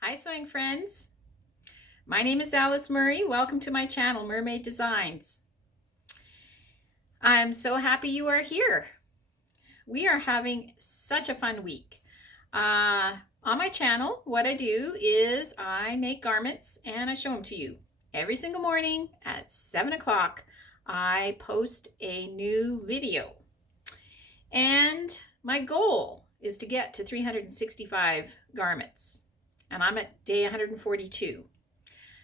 Hi sewing friends, my name is Alice Murray. Welcome to my channel, Murr-made Designs. I'm so happy you are here. We are having such a fun week. On my channel, what I do is I make garments and I show them to you. Every single morning at 7 o'clock, I post a new video. And my goal is to get to 365 garments. And I'm at day 142.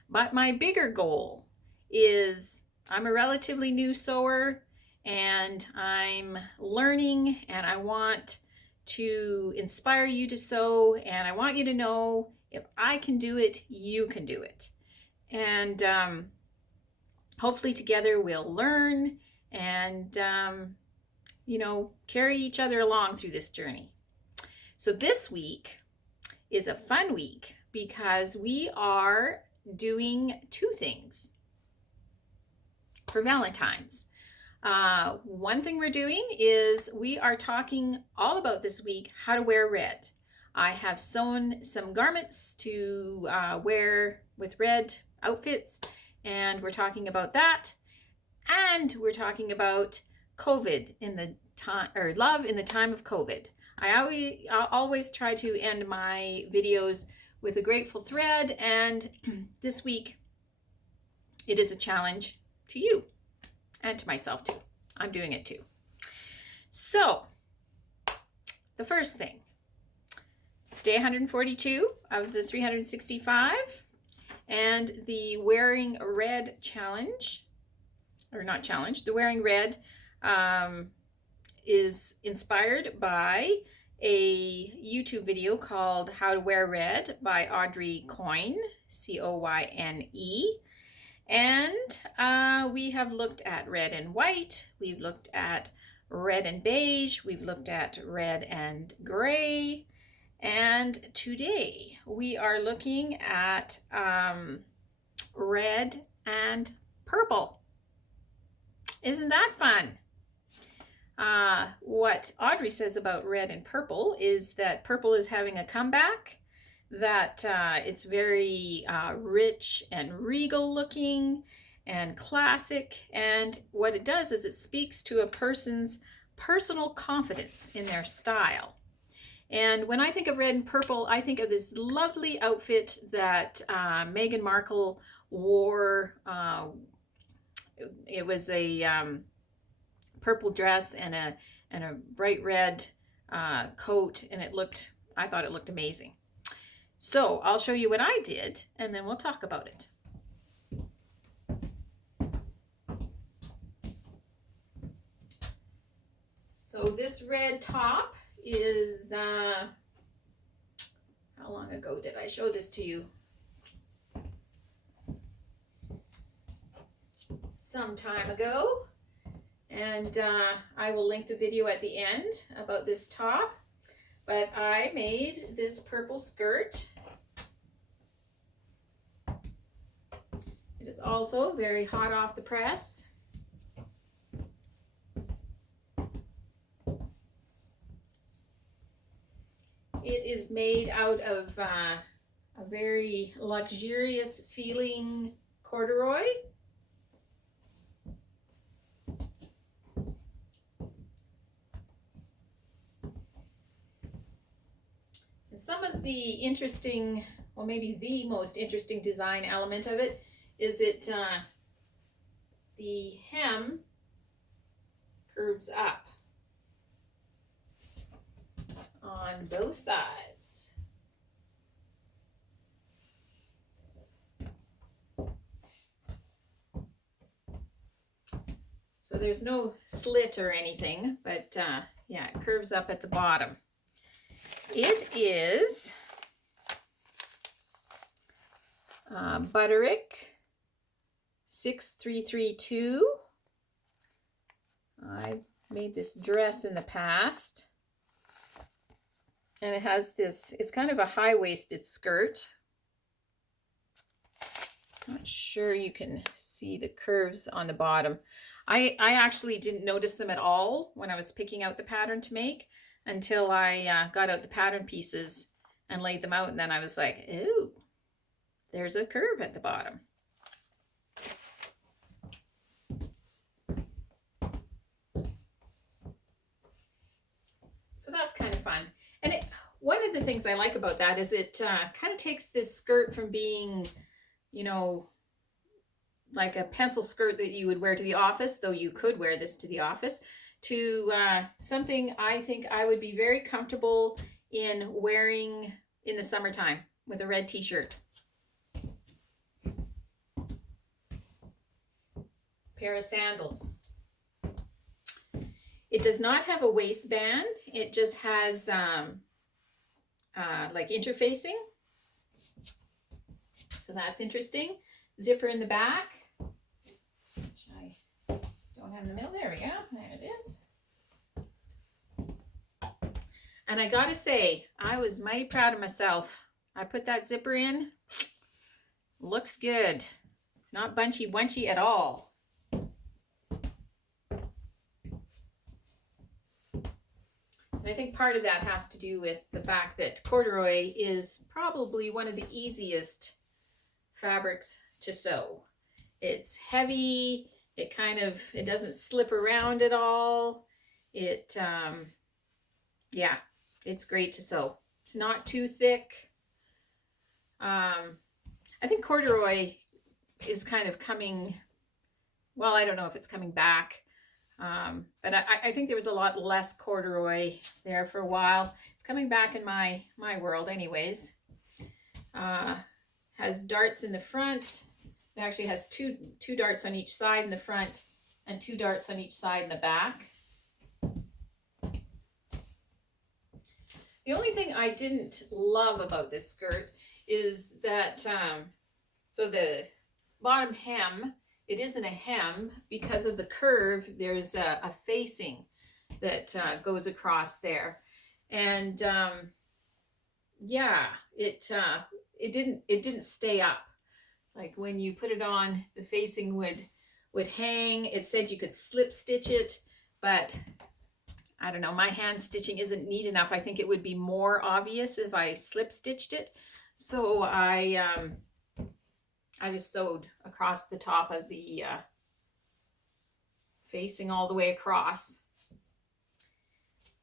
But my bigger goal is I'm a relatively new sewer and I'm learning and I want to inspire you to sew and I want you to know if I can do it, you can do it. And hopefully together we'll learn and carry each other along through this journey. So this week is a fun week because we are doing two things for Valentine's. One thing we're doing is we are talking all about this week how to wear red. I have sewn some garments to wear with red outfits, and we're talking about that. And we're talking about COVID in the time, or love in the time of COVID. I always try to end my videos with a grateful thread, and this week it is a challenge to you and to myself too. I'm doing it too. So the first thing, it's day 142 of the 365 and the wearing red challenge, or not challenge, the wearing red is inspired by a YouTube video called How to Wear Red by Coyne, C-O-Y-N-E. And we have looked at red and white, we've looked at red and beige, we've looked at red and gray, and today we are looking at red and purple. Isn't that fun? What Audrey says about red and purple is that purple is having a comeback, that it's very rich and regal looking and classic, and what it does is it speaks to a person's personal confidence in their style. And when I think of red and purple, I think of this lovely outfit that Meghan Markle wore. It was a purple dress and a bright red coat, and I thought it looked amazing. So I'll show you what I did and then we'll talk about it. So this red top is, how long ago did I show this to you? Some time ago. And I will link the video at the end about this top. But I made this purple skirt. It is also very hot off the press. It is made out of a very luxurious feeling corduroy. Some of the interesting, well, maybe the most interesting design element of it is the hem curves up on both sides. So there's no slit or anything, but yeah, it curves up at the bottom. It is Butterick 6332. I made this dress in the past. And it has this, it's kind of a high-waisted skirt. Not sure you can see the curves on the bottom. I actually didn't notice them at all when I was picking out the pattern to make until I got out the pattern pieces and laid them out. And then I was like, ooh, there's a curve at the bottom. So that's kind of fun. And one of the things I like about that is it kind of takes this skirt from being, you know, like a pencil skirt that you would wear to the office, though you could wear this to the office, to something I think I would be very comfortable in wearing in the summertime with a red t-shirt. Pair of sandals. It does not have a waistband. It just has like interfacing. So that's interesting. Zipper in the back. Which I don't have in the middle. There we go. There it is. And I gotta say, I was mighty proud of myself. I put that zipper in. Looks good. It's not bunchy wunchy at all. And I think part of that has to do with the fact that corduroy is probably one of the easiest fabrics to sew. It's heavy. It doesn't slip around at all. Yeah, it's great to sew. It's not too thick. I think corduroy is kind of coming, well, I don't know if it's coming back. But I think there was a lot less corduroy there for a while. It's coming back in my world anyways. Has darts in the front. It actually has two darts on each side in the front and 2 darts on each side in the back. The only thing I didn't love about this skirt is that, so the bottom hem, it isn't a hem because of the curve. There's a facing that goes across there, and yeah, it didn't stay up. Like when you put it on, the facing would hang. It said you could slip stitch it, but I don't know. My hand stitching isn't neat enough. I think it would be more obvious if I slip stitched it. So I just sewed across the top of the facing all the way across.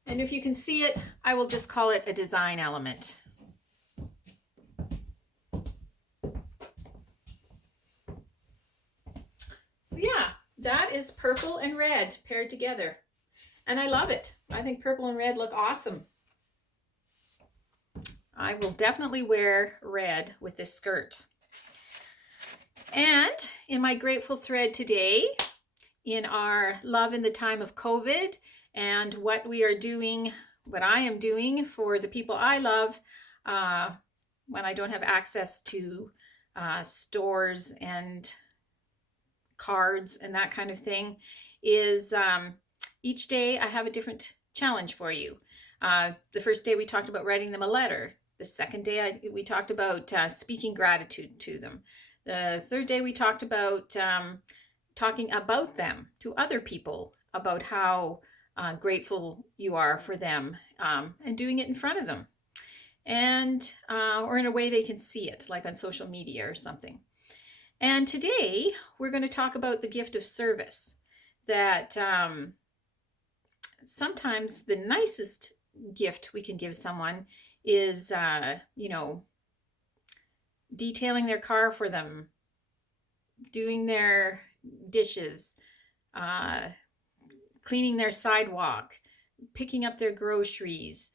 And if you can see it, I will just call it a design element. So yeah, that is purple and red paired together. And I love it. I think purple and red look awesome. I will definitely wear red with this skirt. And in my grateful thread today, in our love in the time of COVID and what we are doing, what I am doing for the people I love when I don't have access to stores and cards and that kind of thing, is each day I have a different challenge for you. The first day we talked about writing them a letter. The second day we talked about speaking gratitude to them. The third day we talked about talking about them to other people, about how grateful you are for them, and doing it in front of them, and or in a way they can see it, like on social media or something. And today we're going to talk about the gift of service, that sometimes the nicest gift we can give someone is, detailing their car for them, doing their dishes, cleaning their sidewalk, picking up their groceries.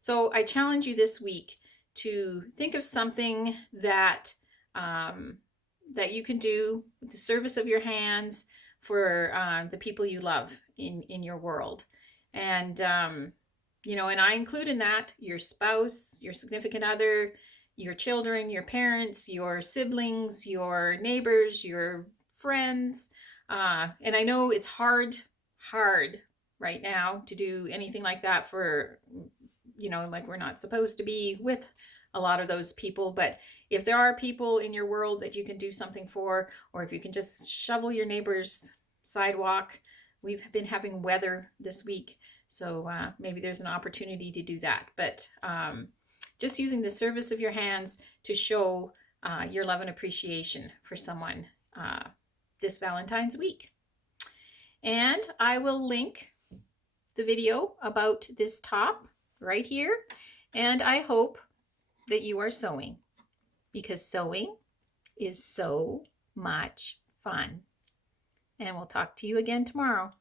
So I challenge you this week to think of something that that you can do with the service of your hands for the people you love in your world. And, and I include in that your spouse, your significant other, your children, your parents, your siblings, your neighbors, your friends. And I know it's hard right now to do anything like that for, like we're not supposed to be with a lot of those people. But if there are people in your world that you can do something for, or if you can just shovel your neighbor's sidewalk. We've been having weather this week, So maybe there's an opportunity to do that. But just using the service of your hands to show your love and appreciation for someone this Valentine's week. And I will link the video about this top right here. And I hope that you are sewing, because sewing is so much fun. And we'll talk to you again tomorrow.